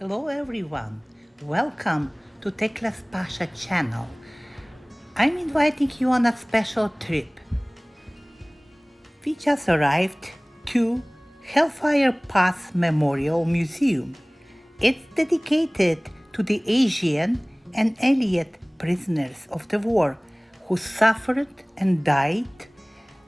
Hello everyone, welcome to Teklas Pasha channel. I'm inviting you on a special trip. We just arrived to Hellfire Pass Memorial Museum. It's dedicated to the Asian and Allied prisoners of the war who suffered and died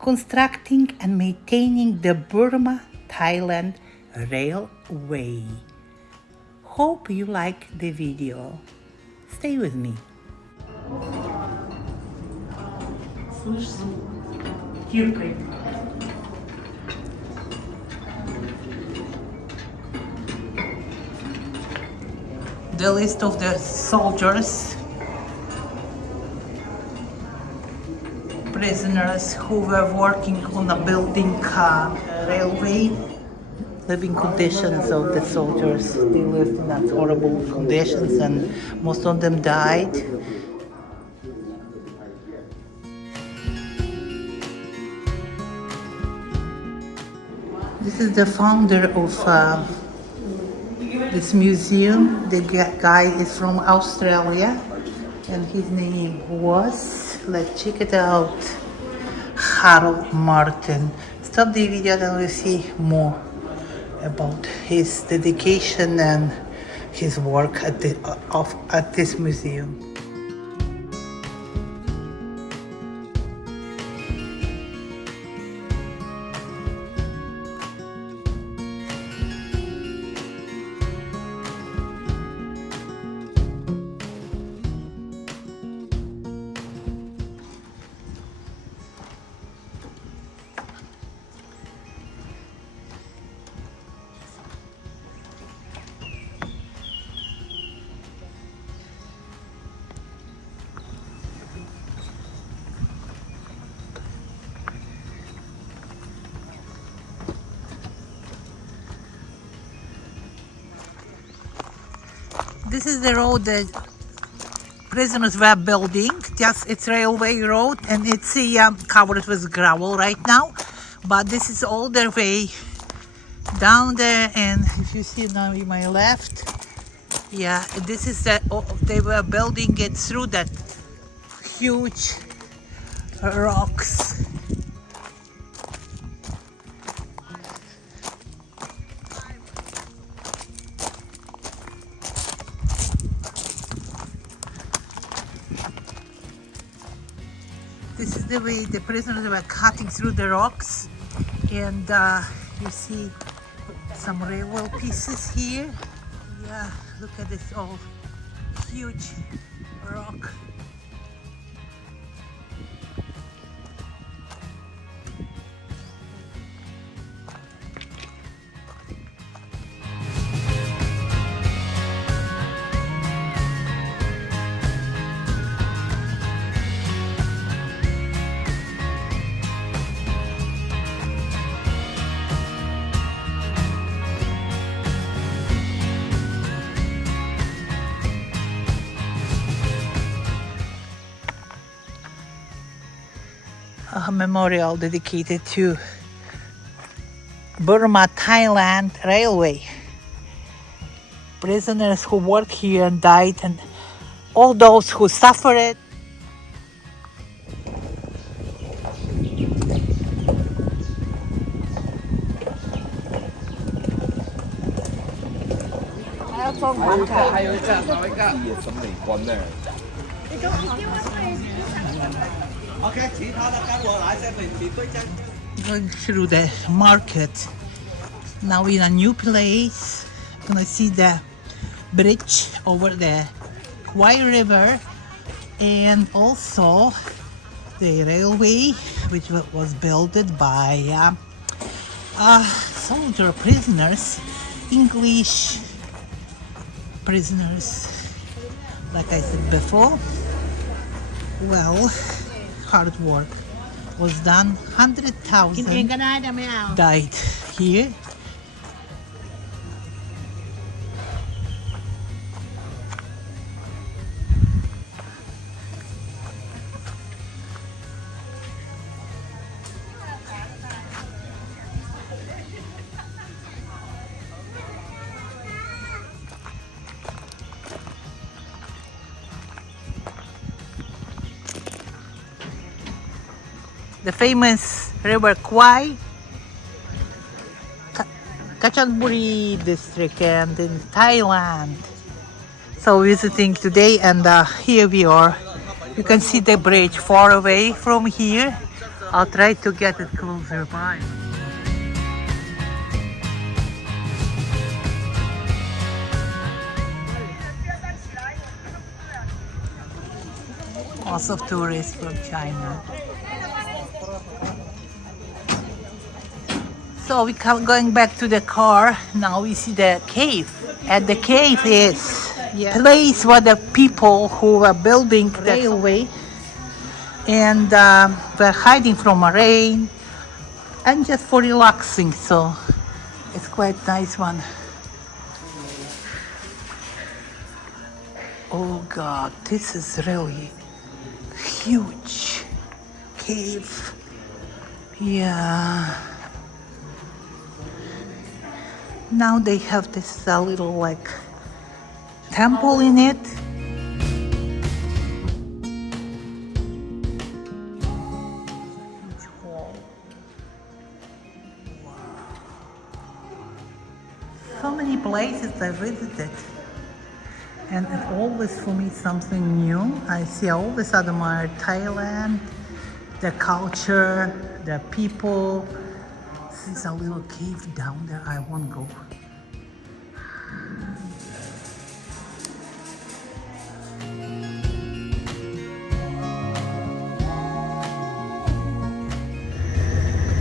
constructing and maintaining the Burma-Thailand Railway. Hope you like the video. Stay with me. The list of the soldiers, prisoners who were working on a building railway. Living conditions of the soldiers. They lived in that horrible conditions and most of them died. This is the founder of this museum. The guy is from Australia and his name was, let's check it out, Harold Martin. Stop the video and we'll see more about his dedication and his work at this museum. This is the road that prisoners were building. Just it's railway road and it's covered with gravel right now. But this is all the way down there, and if you see now in my left, yeah, this is they were building it through that huge rocks. This is the way the prisoners were cutting through the rocks, and you see some railway pieces here. Yeah, look at this all huge rock. A memorial dedicated to Burma-Thailand Railway. Prisoners who worked here and died, and all those who suffered. Going through the market now in a new place. Gonna see the bridge over the Kwai River and also the railway, which was built by soldier prisoners, English prisoners. Like I said before, well, hard work was done. 100,000 died here. the famous river Kwai, Kachanburi district, and in Thailand. So visiting today, and here we are. You can see the bridge far away from here. I'll try to get it closer by. Lots of tourists from China. So we come going back to the car. Now we see the cave, and the cave is the place where the people who were building the railway and were hiding from rain and just for relaxing. So it's quite nice one. Oh God, this is really huge cave. Yeah. Now they have this little like temple in it. Huge hall. Wow. So many places I visited. And it always for me something new. I always admire Thailand, the culture, the people. This is a little cave down there. I won't go.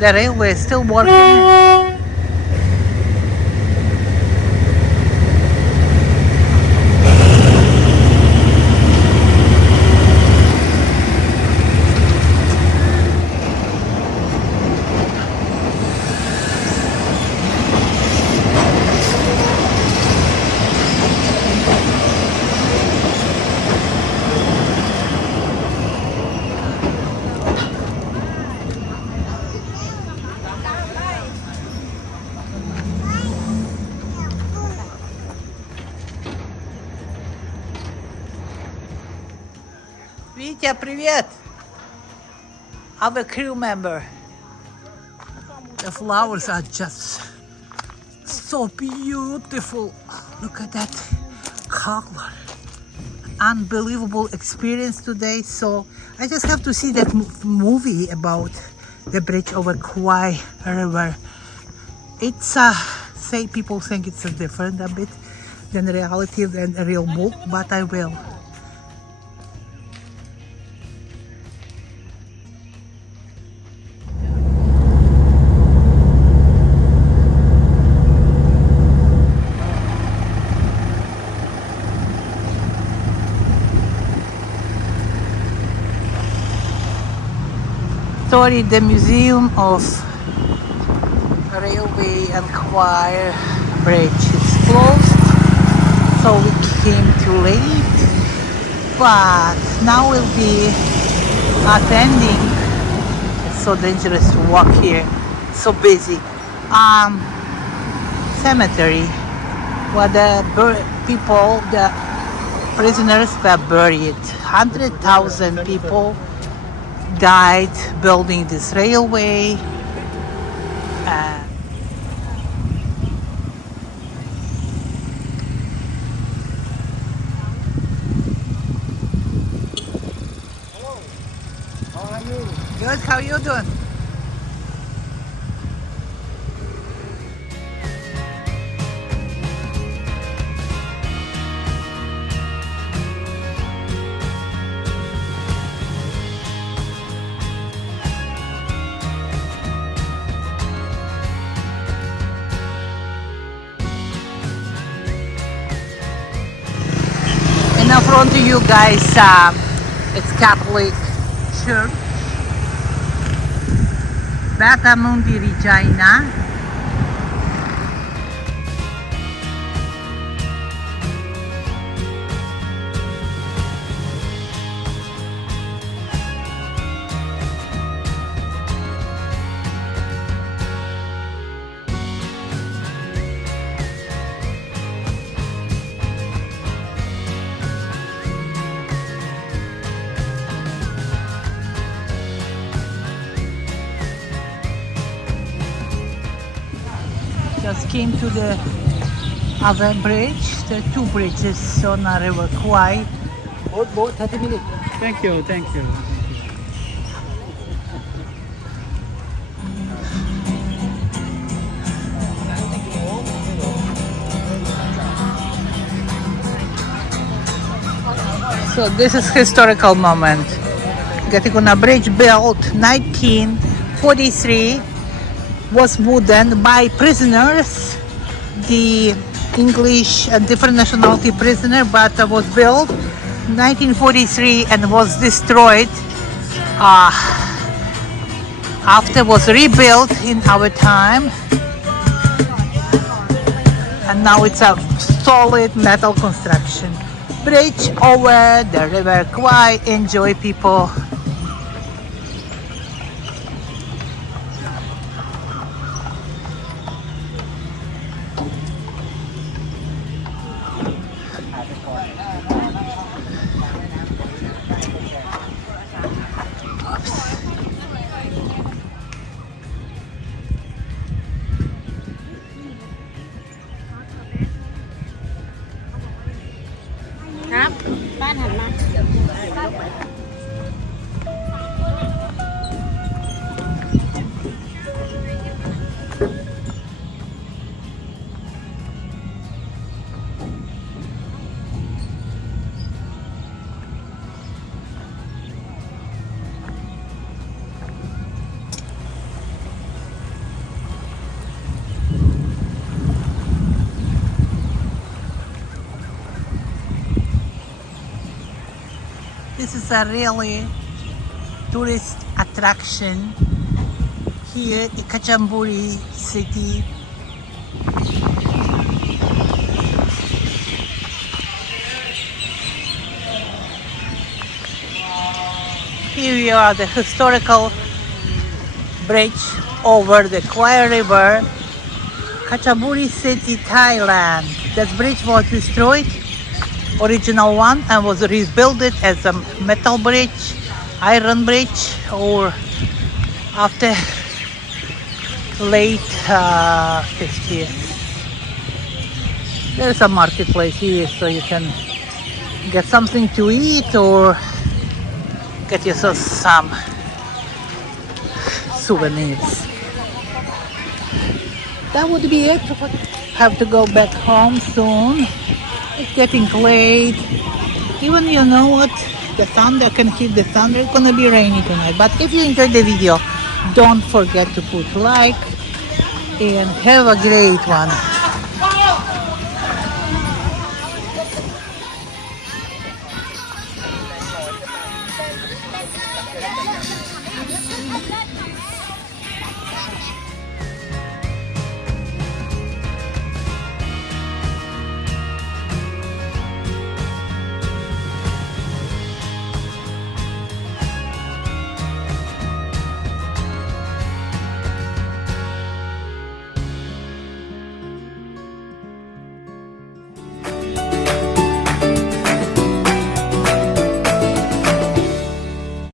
The railway is still working. Витя, привет! I'm a crew member. The flowers are just so beautiful. Look at that color. Unbelievable experience today. So I just have to see that movie about the bridge over Kwai River. It's say people think it's different a bit than reality than a real book, but I will. Sorry, the Museum of Railway and Kwai Bridge is closed, so we came too late. But now we'll be attending. It's so dangerous to walk here, so busy. Cemetery where the people, the prisoners were buried. 100,000 people died building this railway. Hello, how are you? Good, how you doing? In front of you guys, it's Catholic Church, Bata Mundi Regina. came to the other bridge. There are two bridges on the river Kwai. Boat 30 minutes. Thank you, thank you. So this is historical moment. Getting on a bridge built 1943, was wooden by prisoners, the English and different nationality prisoner, but was built 1943 and was destroyed. After was rebuilt in our time, and now it's a solid metal construction. Bridge over the river Kwai. Enjoy, people. This is a really tourist attraction here in Kachamburi city. Here we are, the historical bridge over the Kwai River, Kachamburi city, Thailand. That bridge was destroyed, original one, and was rebuilt it as a metal bridge, iron bridge, or after late 50s. There's a marketplace here, so you can get something to eat or get yourself some souvenirs. That would be it. Have to go back home soon. It's getting late. Even, you know what, the thunder, can hear the thunder. It's gonna be rainy tonight. But if you enjoyed the video, don't forget to put like and have a great one.